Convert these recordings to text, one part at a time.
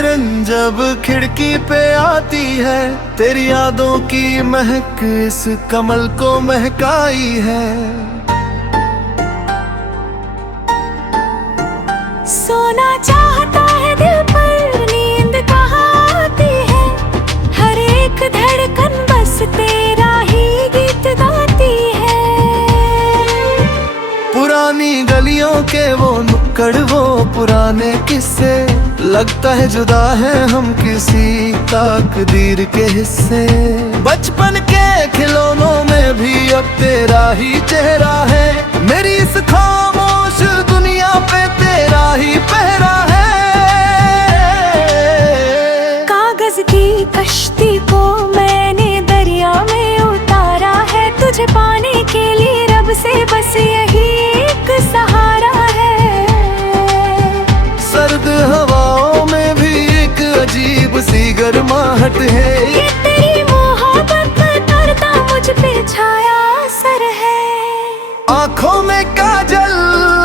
किरण जब खिड़की पे आती है, तेरी यादों की महक इस कमल को महकाई है। सोना चाहता है दिल पर नींद कहाँ आती है, हर एक धड़कन बस तेरा ही गीत गाती है। पुरानी गलियों के वो नुक्कड़, वो पुराने किस्से, लगता है जुदा है हम किसी तकदीर के हिस्से। बचपन के खिलौनों में भी अब तेरा ही चेहरा है, मेरी इस खामोश दुनिया पे तेरा ही पहरा है। कागज की कश्ती को मैंने दरिया में उतारा है, तुझे पाने के लिए रब से बस यही एक सहारा है। सर्द हवाओं में भी एक अजीब सी गर्माहट है, ये तेरी मोहब्बत का तरता मुझ पे छाया असर है। आँखों में काजल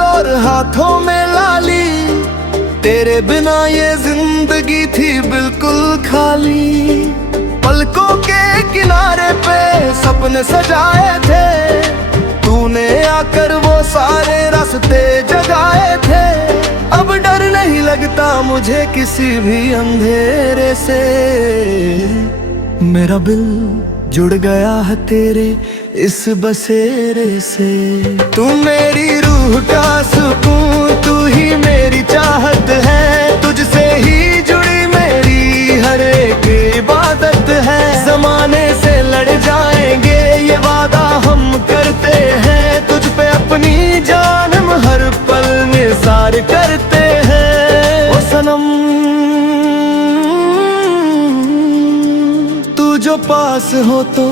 और हाथों में लाली, तेरे बिना ये जिंदगी थी बिल्कुल खाली। पलकों के किनारे पे सपने सजाए थे, तूने आकर वो सारे रास्ते जगाए थे। अब डर नहीं लगता मुझे किसी भी अंधेरे से, मेरा दिल जुड़ गया है तेरे इस बसेरे से। तू मेरी रूह का सुकून, तू ही मेरी चाहत है, तुझसे ही जुड़ी मेरी हर एक इबादत है। जमाने से लड़ जाएंगे ये वादा हम करते हैं, तुझ पे अपनी जान हम हर पल निसार करते हैं। ओ सनम तू जो पास हो तो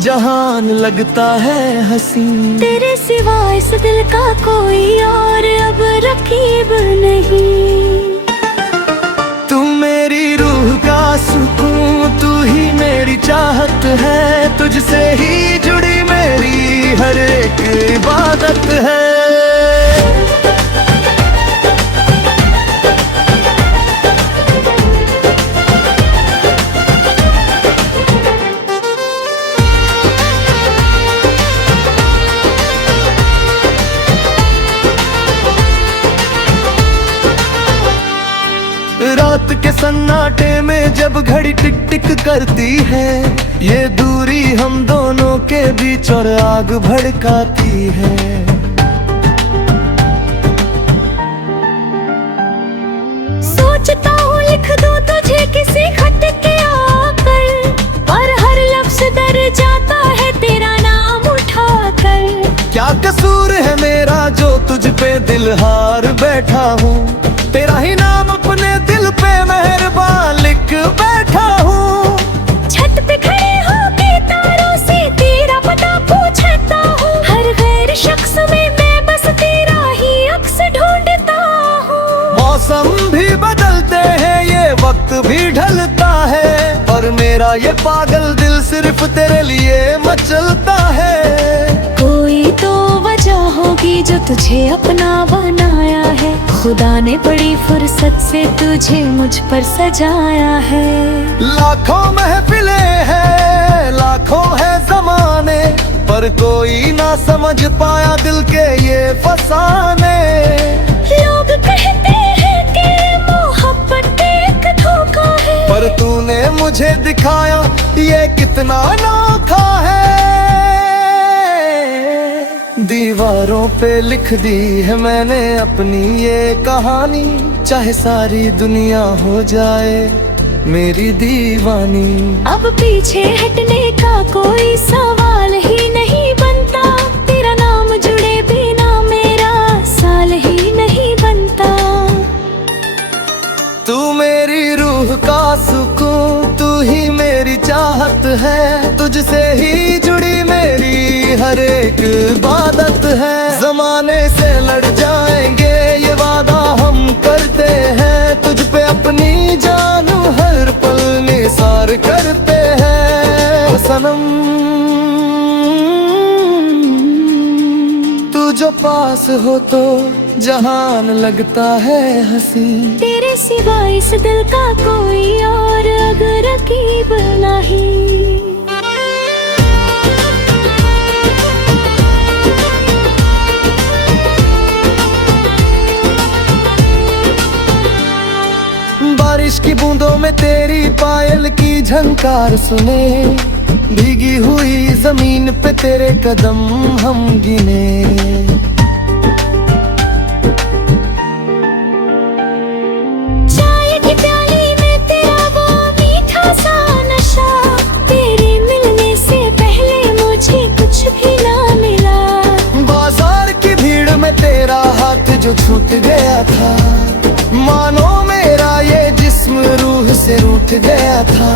जहान लगता है हसीन, तेरे सिवा इस दिल का कोई और अब रकीब नहीं। तू मेरी रूह का सुकून, तू ही मेरी चाहत है, तुझसे ही जुड़ी मेरी हर एक इबादत है। रात के सन्नाटे में जब घड़ी टिक टिक करती है, ये दूरी हम दोनों के बीच और आग भड़काती है। सोचता हूँ लिख दूँ तुझे किसी खत के आकर, पर हर लफ्ज डर जाता है तेरा नाम उठाकर। क्या कसूर है मेरा जो तुझ पे दिल हार बैठा हूँ, तेरा ही नाम अपने दिल पे मेहरबान लिख बैठा हूँ। छत पे खड़े होके तारों से तेरा पता पूछता हूँ, हर गैर शख्स में मैं बस तेरा ही अक्स ढूंढता हूँ। मौसम भी बदलते हैं, ये वक्त भी ढलता है, पर मेरा ये पागल दिल सिर्फ तेरे लिए मचलता है। कोई तो वजह होगी जो तुझे अपना बनाया है, खुदा ने बड़ी फुर्सत से तुझे मुझ पर सजाया है। लाखों महफिलें हैं, लाखों है जमाने, पर कोई ना समझ पाया दिल के ये फसाने। लोग कहते हैं कि मोहब्बत एक धोखा है, पर तूने मुझे दिखाया ये कितना अनोखा है। दीवारों पे लिख दी है मैंने अपनी ये कहानी, चाहे सारी दुनिया हो जाए मेरी दीवानी। अब पीछे हटने का कोई सवाल ही नहीं बनता, तेरा नाम जुड़े बिना मेरा साल ही नहीं बनता। तू मेरी रूह का सुकून, तू ही मेरी चाहत है, तुझसे ही जुड़ी मेरी हर एक इबादत है। जमाने से लड़ जाएंगे ये वादा हम करते हैं, तुझ पे अपनी जान हर पल निसार करते हैं। ओ सनम तू जो पास हो तो जहान लगता है हंसी, तेरे तेरे सिवा इस दिल का कोई और अब रकीब नहीं। बारिश की बूंदों में तेरी पायल की झनकार सुने, भीगी हुई जमीन पे तेरे कदम हम गिने। चाय की प्याली में तेरा वो मीठा सा नशा, तेरे मिलने से पहले मुझे कुछ भी ना मिला। बाजार की भीड़ में तेरा हाथ जो छूट गया था, मानो मेरा ये जिस्म रूह से रूठ गया था।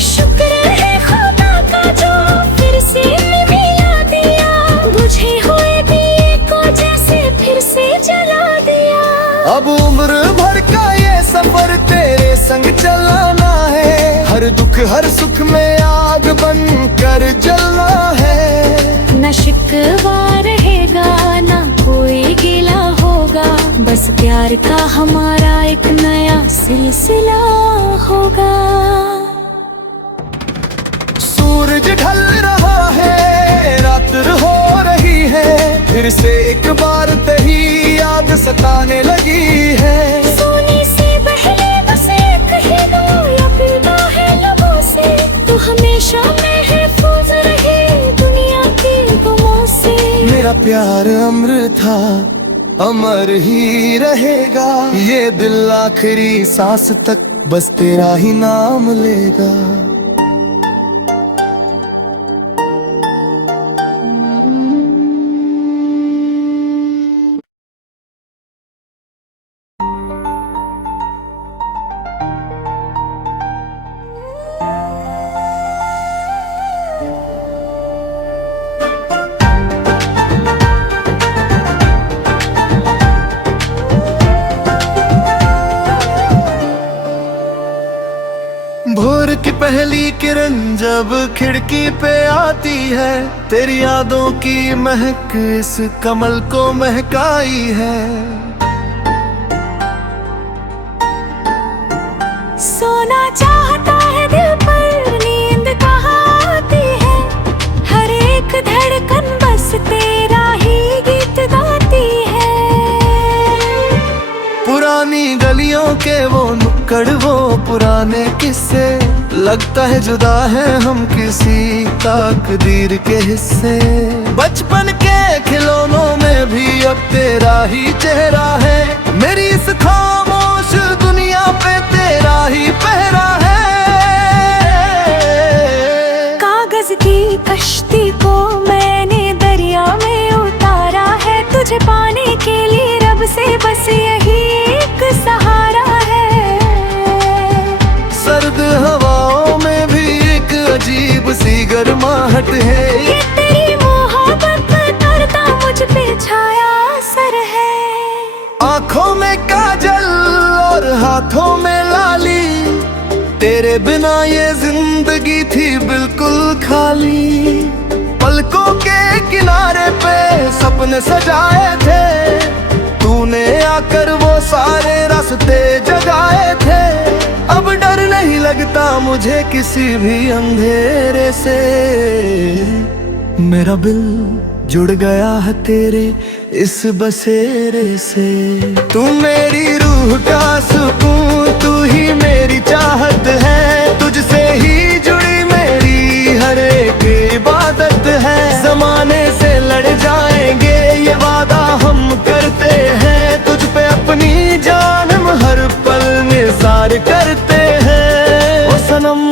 शुक्र है खुदा का जो फिर से मिला दिया, बुझे हुए दिए को जैसे फिर से जला दिया। अब उम्र भर का ये सफर तेरे संग चलाना है, हर दुख हर सुख में आग बन कर जलना है। न शिकवा रहेगा न कोई गिला होगा, बस प्यार का हमारा एक नया सिलसिला होगा। सूरज ढल रहा है, रात हो रही है, फिर से एक बार तेरी याद सताने लगी है। सोने से पहले बस एक ही या फिर है लबों से, तू हमेशा महफूज रहे दुनिया की गमों से। मेरा प्यार अमर था, अमर ही रहेगा, ये दिल आखिरी सांस तक बस तेरा ही नाम लेगा। भोर की पहली किरण जब खिड़की पे आती है, तेरी यादों की महक इस कमल को महकाई है। सोना चाहता है दिल पर नींद कहाँ आती है, हर एक धड़कन बस तेरा ही गीत गाती है। पुरानी गलियों के वो नुक्कड़ वो पुराने किस्से, लगता है जुदा है हम किसी तकदीर के हिस्से। बचपन के खिलौनों में भी अब तेरा ही चेहरा है, मेरी इस खामोश दुनिया पे तेरा ही पहरा है। कागज की कश्ती को मैंने दरिया में उतारा है, तुझे पाने के लिए रब से बस यही एक सहारा है। सर्द हवाओं में भी एक अजीब सी गर्माहट है, ये तेरी मोहब्बत करता मुझ पे छाया असर है। आँखों में काजल और हाथों में लाली, तेरे बिना ये जिंदगी थी बिल्कुल खाली। पलकों के किनारे पे सपने सजाए थे, तूने आकर वो सारे रास्ते जगाए थे। अब डर नहीं लगता मुझे किसी भी अंधेरे से, मेरा दिल जुड़ गया है तेरे इस बसेरे से। तू मेरी रूह का सुकून, तू ही मेरी चाहत है, तुझसे ही जुड़ी मेरी हर एक इबादत है। जमाने से लड़ जाएंगे ये वादा हम करते हैं, तुझ पे अपनी जान हम हर पल निसार करते हैं। ओ सनम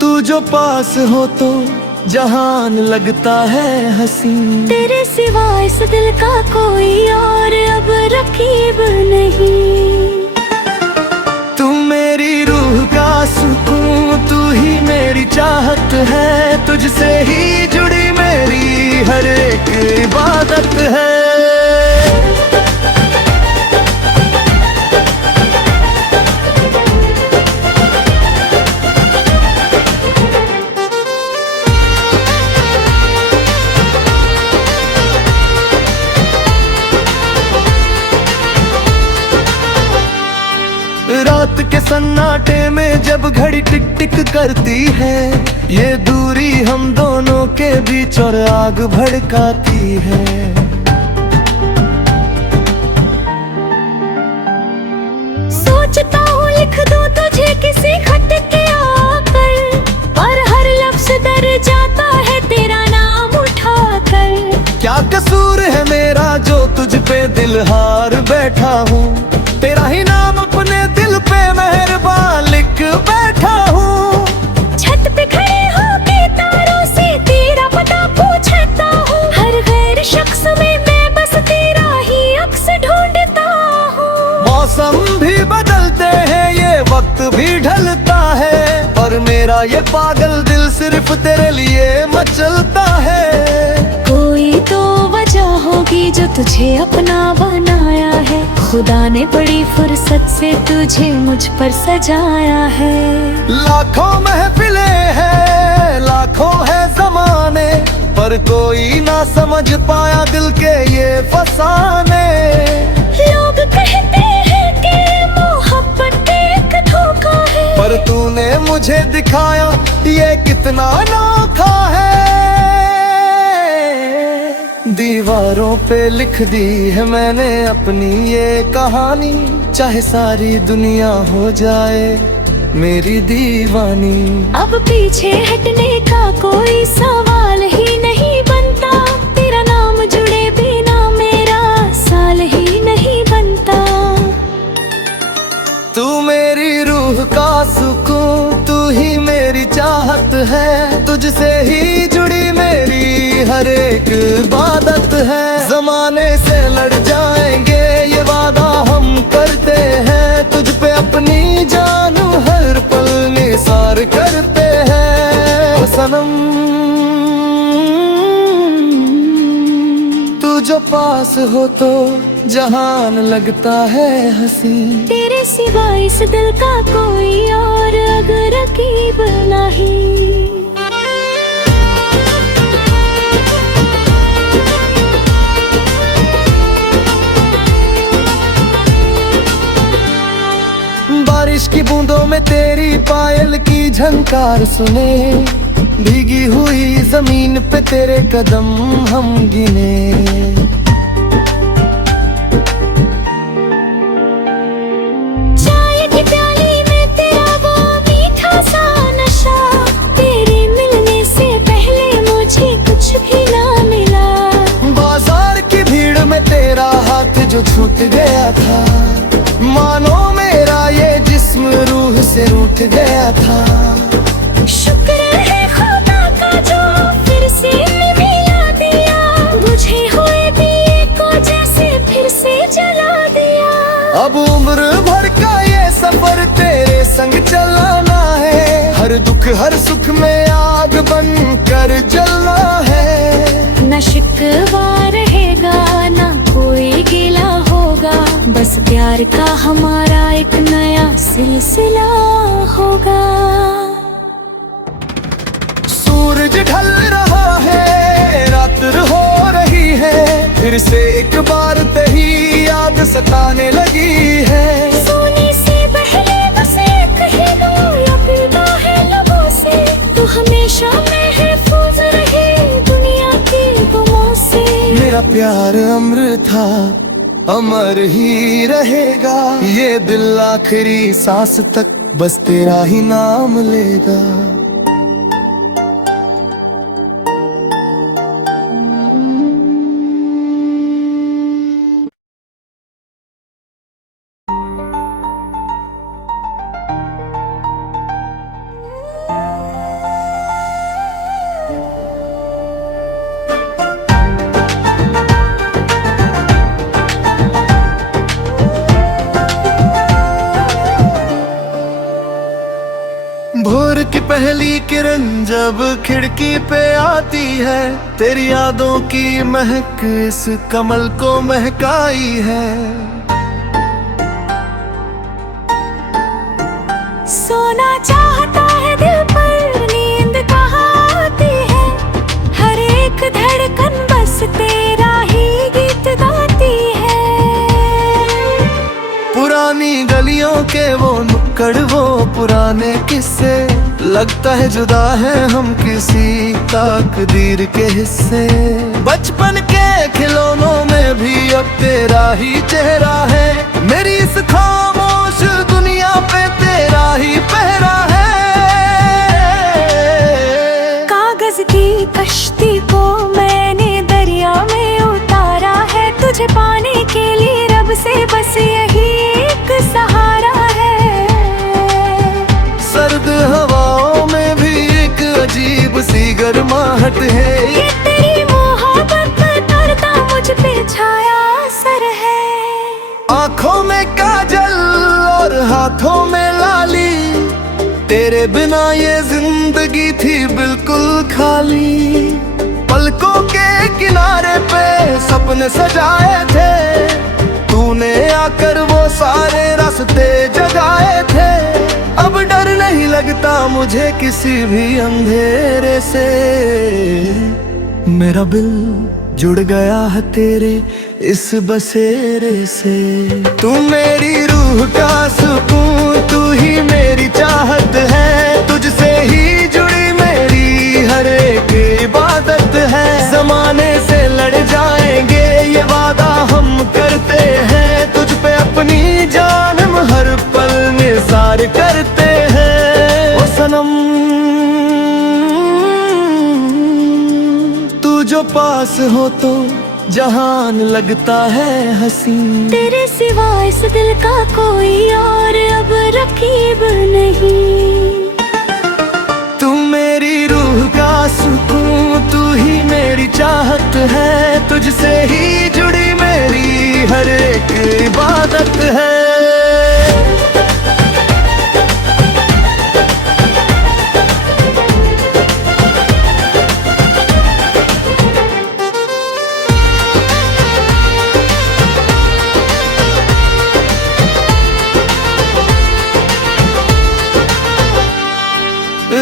तू जो पास हो तो जहान लगता है हसीन, तेरे सिवा इस दिल का कोई और अब रकीब नहीं। तू मेरी रूह का सुकून, तू ही मेरी चाहत है, तुझसे ही जुड़ी मेरी हर एक इबादत है। सन्नाटे में जब घड़ी टिक टिक करती है, ये दूरी हम दोनों के बीच और आग भड़काती है। सोचता हूँ लिख दूँ तुझे किसी खत के आकर, पर हर लफ्ज डर जाता है तेरा नाम उठाकर। क्या कसूर है मेरा जो तुझ पे दिल हार बैठा हूँ, तेरा ही नाम अपने दिल पे मेहरबान लिख बैठा हूँ। छत पे खड़े होके तारों से तेरा पता पूछता हूँ, हर गैर शख्स में मैं बस तेरा ही अक्स ढूंढता हूँ। मौसम भी बदलते हैं, ये वक्त भी ढलता है, पर मेरा ये पागल दिल सिर्फ तेरे लिए मचलता है। कोई तो वजह होगी जो तुझे अपना बनाया है, खुदा ने बड़ी फुर्सत से तुझे मुझ पर सजाया है। लाखों महफिलें हैं, लाखों है जमाने, पर कोई ना समझ पाया दिल के ये फसाने। लोग कहते हैं कि मोहब्बत एक धोखा है, पर तूने मुझे दिखाया ये कितना अनोखा है। दीवारों पे लिख दी है मैंने अपनी ये कहानी, चाहे सारी दुनिया हो जाए मेरी दीवानी। अब पीछे हटने का कोई सवाल ही नहीं बनता, तेरा नाम जुड़े बिना मेरा साल ही नहीं बनता। तू मेरी रूह का सुकून, तू ही मेरी चाहत है, तुझसे ही जुड़ी मेरी हर एक इबादत है। जमाने से लड़ जाएंगे ये वादा हम करते हैं, तुझ पे अपनी जान हर पल निसार करते हैं। ओ सनम तू जो पास हो तो जहान लगता है हंसी, तेरे सिवा इस दिल का कोई और अगर रकीब नहीं। बारिश की बूंदों में तेरी पायल की झंकार सुने, भीगी हुई जमीन पे तेरे कदम हम गिने। चाय की प्याली में तेरा वो मीठा सा नशा, तेरे मिलने से पहले मुझे कुछ भी ना मिला। बाजार की भीड़ में तेरा हाथ जो छूट गया था, मानो मेरा ये जिस्म रूह से रूठ गया था। शुक्र है खुदा का जो फिर से मिला दिया, बुझे हुए दिए को जैसे फिर से जला दिया। अब उम्र भर का ये सफर तेरे संग चलाना है, हर दुख हर सुख में आग बन कर जलना है। न शिकवा रहेगा न कोई गिला होगा, बस प्यार का हमारा एक नया सिलसिला होगा। सूरज ढल रहा है, रात हो रही है, फिर से एक बार तेरी याद सताने लगी है। सोने से पहले बस एक ही बार अपना है लबों से, तू हमेशा महफूज रहे दुनिया की गमों से। मेरा प्यार अमर था, अमर ही रहेगा, ये दिल आखिरी सांस तक बस तेरा ही नाम लेगा। भोर की पहली किरण जब खिड़की पे आती है, तेरी यादों की महक इस कमल को महकाई है। सोना चाहता है दिल पर नींद कहाँ आती है, हर एक धड़कन बस तेरा ही गीत गाती है। पुरानी गलियों के वो नुक्कड़ पकड़ वो पुराने किस्से, लगता है जुदा है हम किसी तकदीर के हिस्से। बचपन के खिलौनों में भी अब तेरा ही चेहरा है, मेरी इस खामोश दुनिया पे तेरा ही पहरा है। कागज की कश्ती को मैंने दरिया में उतारा है, तुझे पाने के लिए रब से बस यही एक सहारा है। सर्द हवाओं में भी एक अजीब सी गर्माहट है, ये तेरी मोहब्बत का तरता मुझ पे छाया असर है। आँखों में काजल और हाथों में लाली, तेरे बिना ये जिंदगी थी बिल्कुल खाली। पलकों के किनारे पे सपने सजाए थे, तूने आकर वो सारे रास्ते जगाए थे। अब डर नहीं लगता मुझे किसी भी अंधेरे से, मेरा दिल जुड़ गया है तेरे इस बसेरे से। तू मेरी रूह का सुकून, तू ही मेरी चाहत है, तुझसे ही जुड़ी मेरी हर एक इबादत है। जमाने से लड़ जाएंगे ये वादा हम करते हैं, तुझ पे अपनी जान हम हर पल निसार करते हैं। ओ सनम तू जो पास हो तो जहान लगता है हसीन, तेरे सिवा इस दिल का कोई और अब रकीब नहीं। तू मेरी रूह का सुकून, तू ही मेरी चाहत है, तुझसे ही जुड़ी मेरी हर एक इबादत है।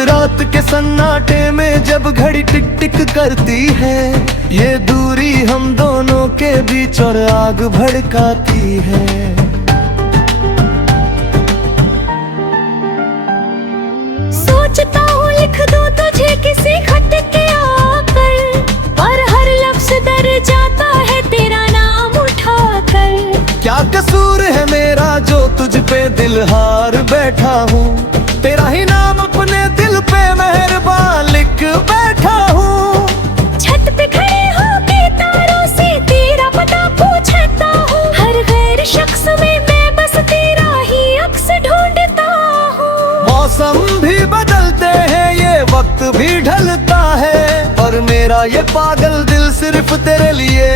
रात के सन्नाटे में जब घड़ी टिक टिक करती है, ये दूरी हम दोनों के बीच और आग भड़काती है। सोचता हूँ लिख दूँ तुझे किसी खत के आकर, पर हर लफ्ज डर जाता है तेरा नाम उठाकर। क्या कसूर है मेरा जो तुझ पे दिल हार बैठा हूँ, तेरा ही नाम अपने दिल पे मेहरबान लिख बैठा हूँ। छत पे खड़े होके तारों से तेरा पता पूछता हूँ, हर गैर शख्स में मैं बस तेरा ही अक्स ढूंढता हूँ। मौसम भी बदलते हैं, ये वक्त भी ढलता है, और मेरा ये पागल दिल सिर्फ तेरे लिए